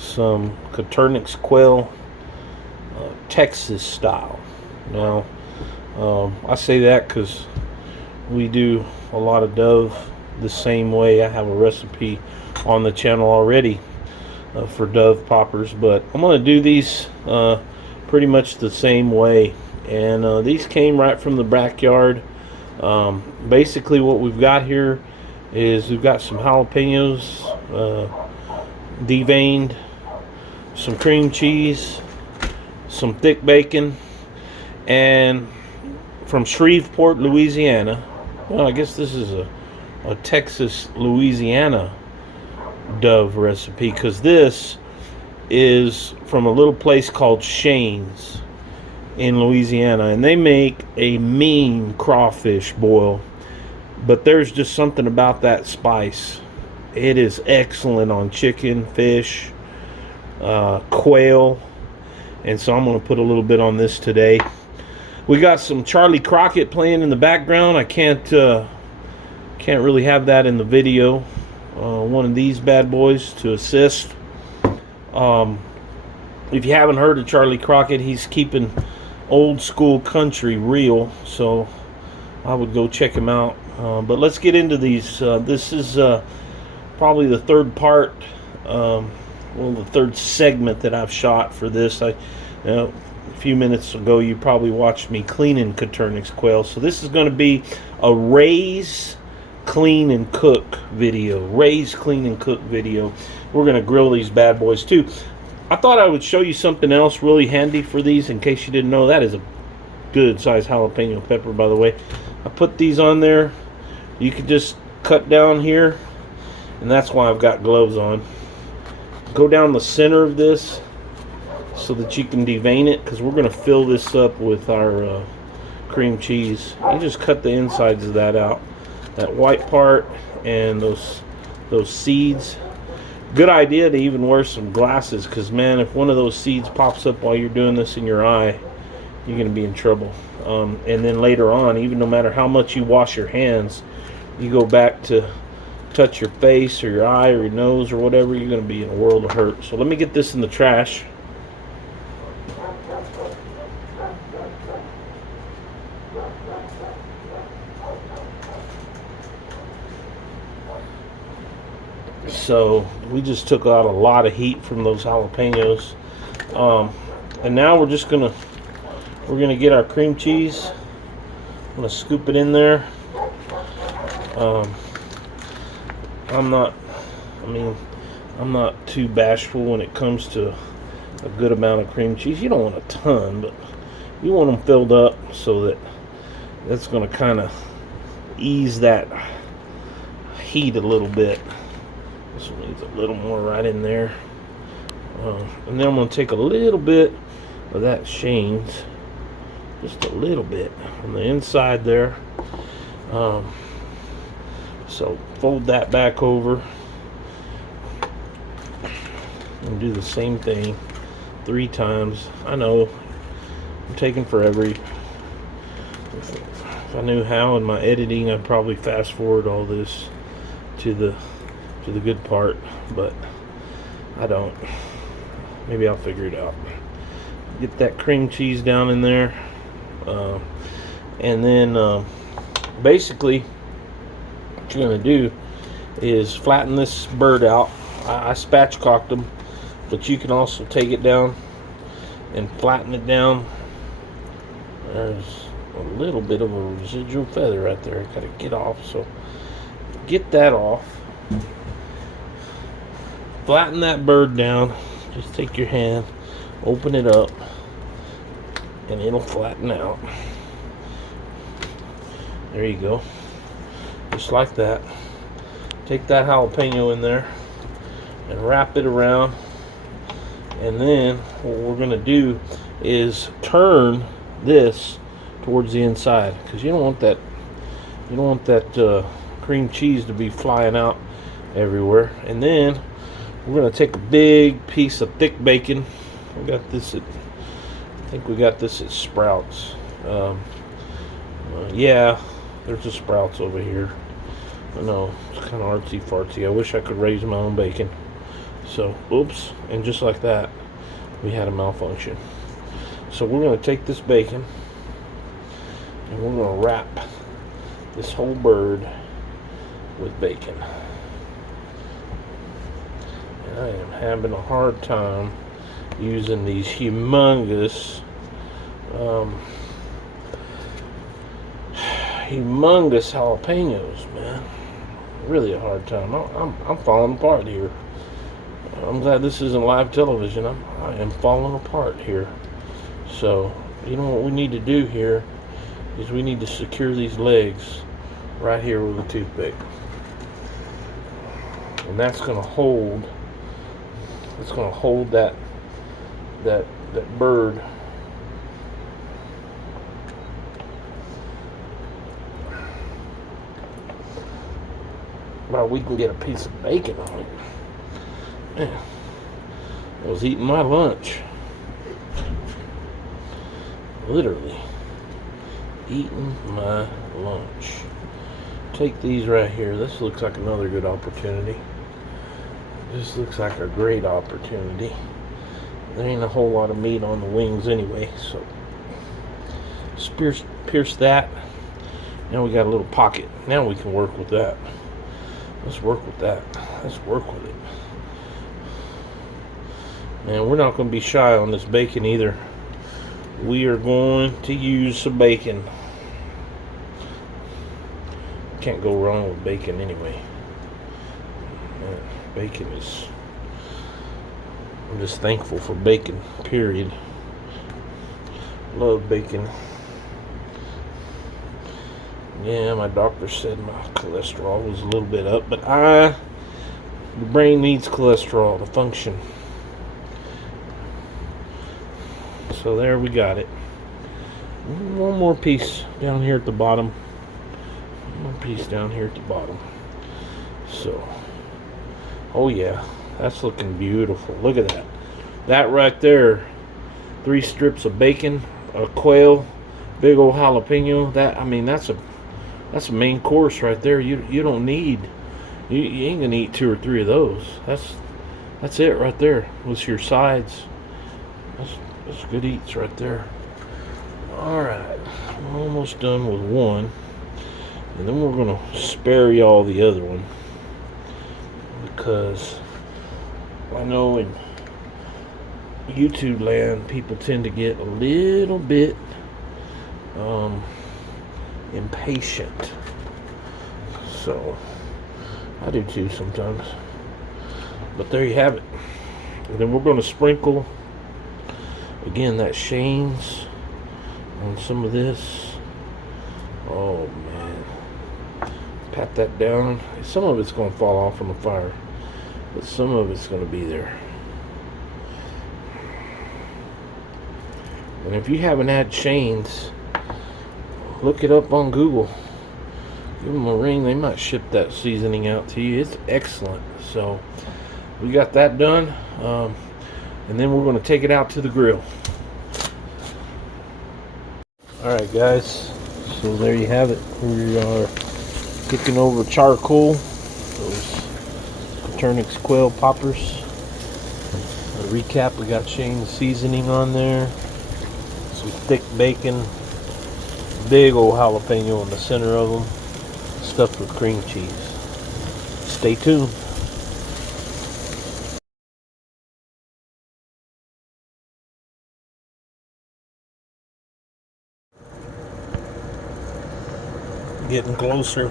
some Coturnix quail, Texas style. Now, I say that because we do a lot of Dove the same way. I have a recipe on the channel already for Dove poppers, but I'm going to do these pretty much the same way. And these came right from the backyard. Basically what we've got here is we've got some jalapenos deveined, some cream cheese, some thick bacon, and from Shreveport, Louisiana. Well, I guess this is a Texas, Louisiana Dove recipe, because this is from a little place called Shane's in Louisiana, and they make a mean crawfish boil, but there's just something about that spice. It is excellent on chicken, fish, quail, and so I'm going to put a little bit on this today. We got some Charlie Crockett playing in the background. I can't really have that in the video. One of these bad boys to assist. If you haven't heard of Charlie Crockett, he's keeping old school country real, so I would go check him out. But let's get into these. This is probably the third part, well, the third segment that I've shot for this. A few minutes ago you probably watched me cleaning Coturnix quail, so this is going to be a raise, clean, and cook video. Raise, clean, and cook video. We're going to grill these bad boys too. I thought I would show you something else really handy for these, in case you didn't know. That is a good size jalapeno pepper, by the way. I put these on there. You could just cut down here, and that's why I've got gloves on. Go down the center of this so that you can devein it, because we're going to fill this up with our cream cheese. You just cut the insides of that out, that white part and those seeds. Good idea to even wear some glasses, because man, if one of those seeds pops up while you're doing this in your eye, you're going to be in trouble. And then later on, even no matter how much you wash your hands, you go back to touch your face or your eye or your nose or whatever, you're going to be in a world of hurt. So let me get this in the trash. So we just took out a lot of heat from those jalapenos, and now we're gonna get our cream cheese. I'm gonna scoop it in there. I'm not too bashful when it comes to a good amount of cream cheese. You don't want a ton, but you want them filled up so that that's gonna kind of ease that heat a little bit. This one needs a little more right in there. And then I'm going to take a little bit of that Shane's, just a little bit on the inside there. So fold that back over and do the same thing 3 times. I know I'm taking forever. If I knew how in my editing, I'd probably fast forward all this to the good part, but I don't. Maybe I'll figure it out. Get that cream cheese down in there, and then basically what you're going to do is flatten this bird out. I spatchcocked them, but you can also take it down and flatten it down. There's a little bit of a residual feather right there. Got to get off, so get that off. Flatten that bird down. Just take your hand, open it up, and it'll flatten out. There you go. Just like that. Take that jalapeno in there and wrap it around. And then what we're going to do is turn this towards the inside, because you don't want that cream cheese to be flying out everywhere. And then we're going to take a big piece of thick bacon. I think we got this at Sprouts. Yeah, there's a Sprouts over here. I know, it's kind of artsy fartsy. I wish I could raise my own bacon. So, oops, and just like that, we had a malfunction. So we're going to take this bacon and we're going to wrap this whole bird with bacon. And I am having a hard time using these humongous jalapenos, man. Really a hard time. I'm falling apart here. I'm glad this isn't live television. I am falling apart here. So, you know what we need to do here is we need to secure these legs right here with a toothpick. And that's going to hold, it's going to hold that bird well, we can get a piece of bacon on it. Man, I was eating my lunch. Literally eating my lunch. Take these right here. This looks like another good opportunity. This looks like a great opportunity. There ain't a whole lot of meat on the wings anyway, so pierce that. Now we got a little pocket. Now we can work with that. Let's work with that. Let's work with it. And we're not going to be shy on this bacon either. We are going to use some bacon. Can't go wrong with bacon anyway. Man, bacon is... I'm just thankful for bacon, period. Love bacon. Yeah, my doctor said my cholesterol was a little bit up, but the brain needs cholesterol to function. So there we got it. One more piece down here at the bottom. One more piece down here at the bottom. So, oh yeah, that's looking beautiful. Look at that. That right there, 3 strips of bacon, a quail, big old jalapeno. That's a main course right there. You don't need, you ain't gonna eat 2 or 3 of those. That's it right there with your sides. That's good eats right there. Alright, we're almost done with one. And then we're going to spare y'all the other one. Because I know in YouTube land, people tend to get a little bit impatient. So, I do too sometimes. But there you have it. And then we're going to sprinkle again that Shane's on some of this. Oh man, pat that down. Some of it's going to fall off from the fire, but some of it's going to be there. And if you haven't had Shane's, look it up on Google. Give them a ring. They might ship that seasoning out to you. It's excellent. So we got that done. And then we're going to take it out to the grill. Alright guys, so there you have it. We are cooking over charcoal, those Coturnix quail poppers. A recap, we got Shane's seasoning on there, some thick bacon, big old jalapeno in the center of them, stuffed with cream cheese. Stay tuned. Getting closer.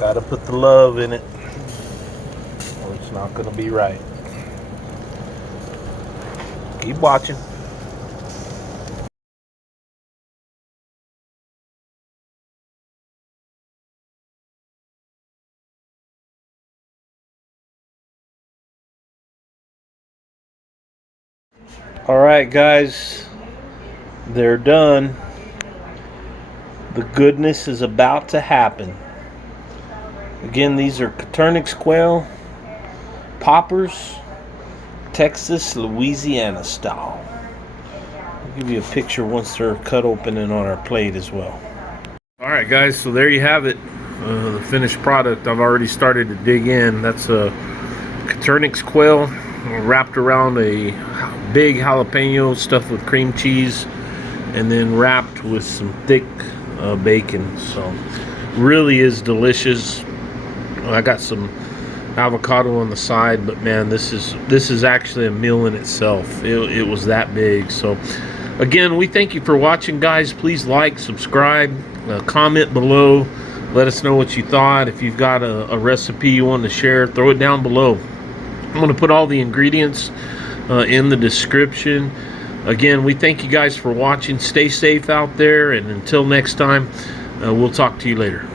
Gotta put the love in it, or it's not gonna be right. Keep watching. Alright guys, they're done. The goodness is about to happen. Again, these are Coturnix quail poppers, Texas, Louisiana style. I'll give you a picture once they're cut open and on our plate as well. Alright guys, so there you have it. The finished product. I've already started to dig in. That's a Coturnix quail wrapped around a big jalapeno stuffed with cream cheese, and then wrapped with some thick bacon. So really is delicious. I got some avocado on the side, but man, this is actually a meal in itself. It was that big. So again, we thank you for watching, guys. Please like, subscribe, comment below, let us know what you thought. If you've got a recipe you want to share, throw it down below. I'm going to put all the ingredients in the description. Again, we thank you guys for watching. Stay safe out there, and until next time, we'll talk to you later.